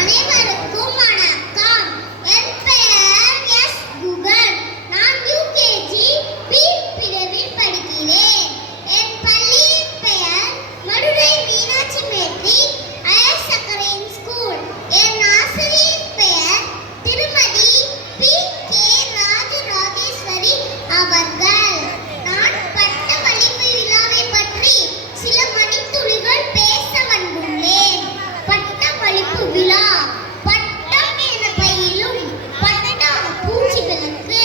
அனைவருக்கும் வணக்கம். என் பெயர் எஸ். குகன். நான் யூகேஜி பி பிரிவில் படிக்கிறேன். என் பள்ளியின் பெயர் Madurai Meenakshi matric higher secondary school. என் ஆசிரியர் பெயர் திருமதி பி கே ராஜராஜேஸ்வரி அவர்கள். நான் பட்ட வலிமை விழாவை பற்றி சில மணித்துளிகள் பேச வந்துள்ளேன். பட்டமளிப்பு விழா பட்டம் என பயிலும் பட்ட பூச்சிகளுக்கு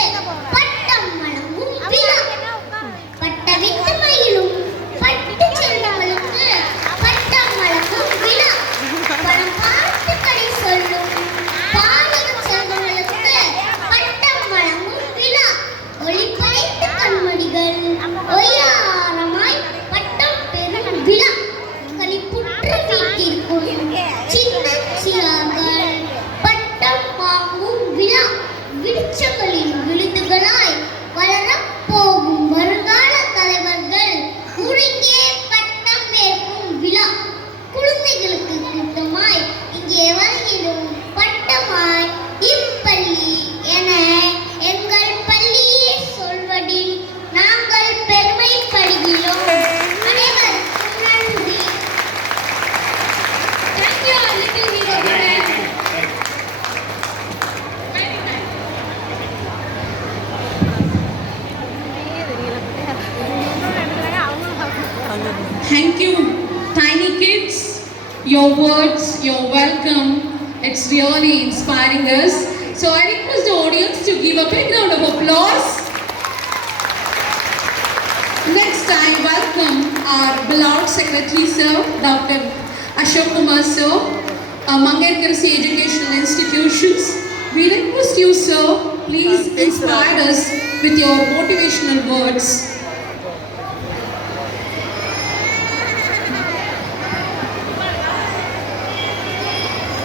பட்டம் வழங்கும் விழா. பட்டவிட்டு மயிலும் பட்டு செல்வங்களுக்கு பட்டம் வழங்கும் விழா. பல பாட்டுக்களை சொல்லும் பாடக செல்வங்களுக்கு பட்டம் வழங்கும் விழா. ஒளிப்படைத்த கண்மணிகள் ஒய்யாரமாய் பட்டம் பெறும் விழா. கனிப்புற்ற வீட்டிற்குள் சின்ன சிறார்கள் பட்டம் வாங்கும் விழா. விருட்சங்களின் விழுதுகளாய் வளரப் போகும் வருங்கால தலைவர்கள் ஒருங்கே பட்டம் ஏற்கும் விழா. குழந்தைகளுக்கு கூட்டமாய் இங்கே வருகிறோம் பட்டமாய் இப்பள்ளி என எங்கள் பள்ளியே சொல்வதில் நாங்கள் பெருமைப்படுகிறோம். அனைவருக்கும் நன்றி. Thank you, little hero. Thank you, tiny kids. Your words, your welcome, it's really inspiring us. So I request the audience to give a big round of applause. Next I welcome our beloved Secretary Sir, Dr. Ashok Kumar Sir, Mangarkarsi Educational Institutions. We request you, sir, please inspire us with your motivational words.